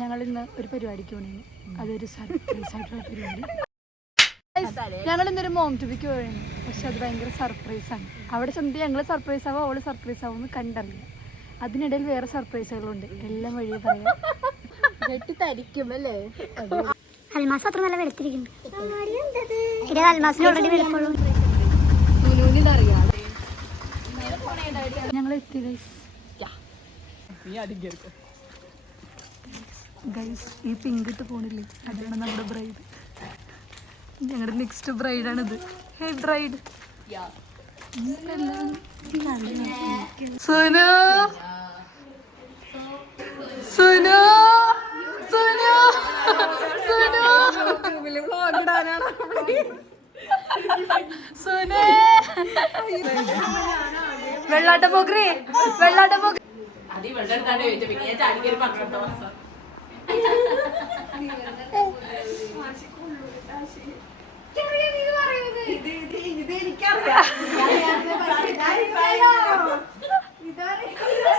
ഞങ്ങൾ ഇന്ന് ഒരു പരിപാടിക്ക് പോണേന്, അതൊരു സർപ്രൈസ് ആയിട്ടുള്ള പരിപാടി. ഞങ്ങൾ ഇന്നൊരു മോം ടുബിക്ക് പോയാണ്, പക്ഷെ അത് ഭയങ്കര സർപ്രൈസാണ്. അവിടെ ചെന്നിട്ട് ഞങ്ങൾ സർപ്രൈസ് ആവും, അവള് സർപ്രൈസ് ആവും എന്ന് കണ്ടറിയാം. അതിനിടയിൽ വേറെ സർപ്രൈസുകളുണ്ട്, എല്ലാം വഴിയെ പറയാം. വെട്ടിത്തരിക്കുമല്ലേ? അൽമാസ് അത്ര നല്ല വെളുത്തിരിക്കുന്നു. അൽമാസിന് ഓൾറെഡി വെളുപ്പുള്ളൂ. ഞങ്ങൾ എത്തി ഗൈസ്. ഈ പിങ്ക് ഇട്ട് പോണില്ലേ, അതാണ് നമ്മുടെ ബ്രൈഡ്. ഞങ്ങളുടെ നെക്സ്റ്റ് ബ്രൈഡാണിത്. ഹേ ബ്രൈഡ്. സുനു സുനു സുനു സുനു സുനേ വെള്ളാട്ട പോക്രി വെള്ളാട്ട പോക്രി.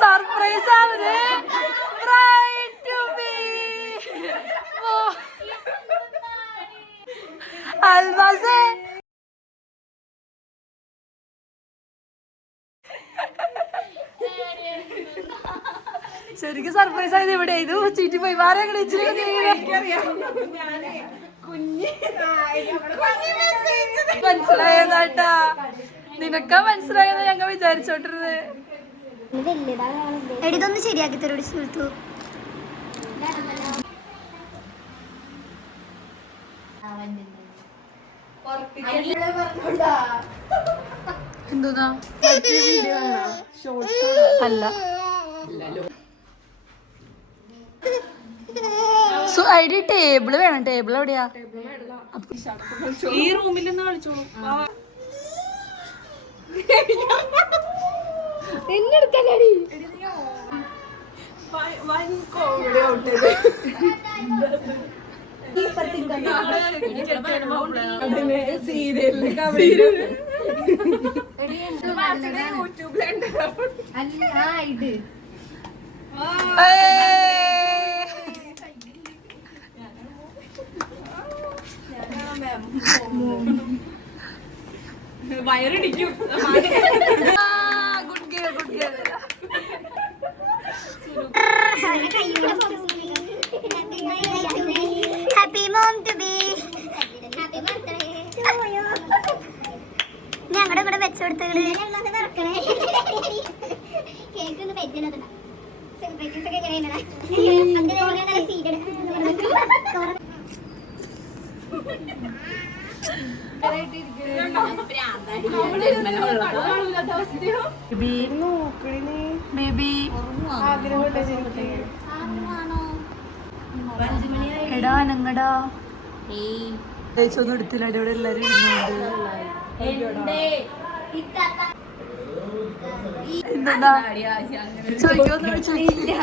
സർപ്രൈസ് ആവുന്നേ അൽവാസേ. ശരിക്കും സർപ്രൈസ് ആയത് ഇവിടെ ഇത് ചീറ്റി പോയി വേറെ മനസ്സിലായതാട്ടാ. നിനക്കാ മനസ്സിലായെന്ന് ഞങ്ങൾ വിചാരിച്ചോണ്ടിരുന്നത്. എടിതൊന്ന് ശരിയാക്കി തരോടി സുൽത്തു. എന്തോന്നാ അല്ല ഐഡി ടേബിള് വേണം. ടേബിൾ എവിടെയാ? ഈ റൂമിലൊന്ന് കളിച്ചോളൂ. വയറിടിക്കും. Good girl good girl. Happy mom to be. ഞങ്ങളുടെ ഇവിടെ വെച്ചുകൊടുത്തത് എടാ ഞങ്ങടാ ഒന്നും എടുത്തില്ല. ഇവിടെ എല്ലാരും എന്താ ചോദിക്കൊന്നും ചോദിക്കില്ല.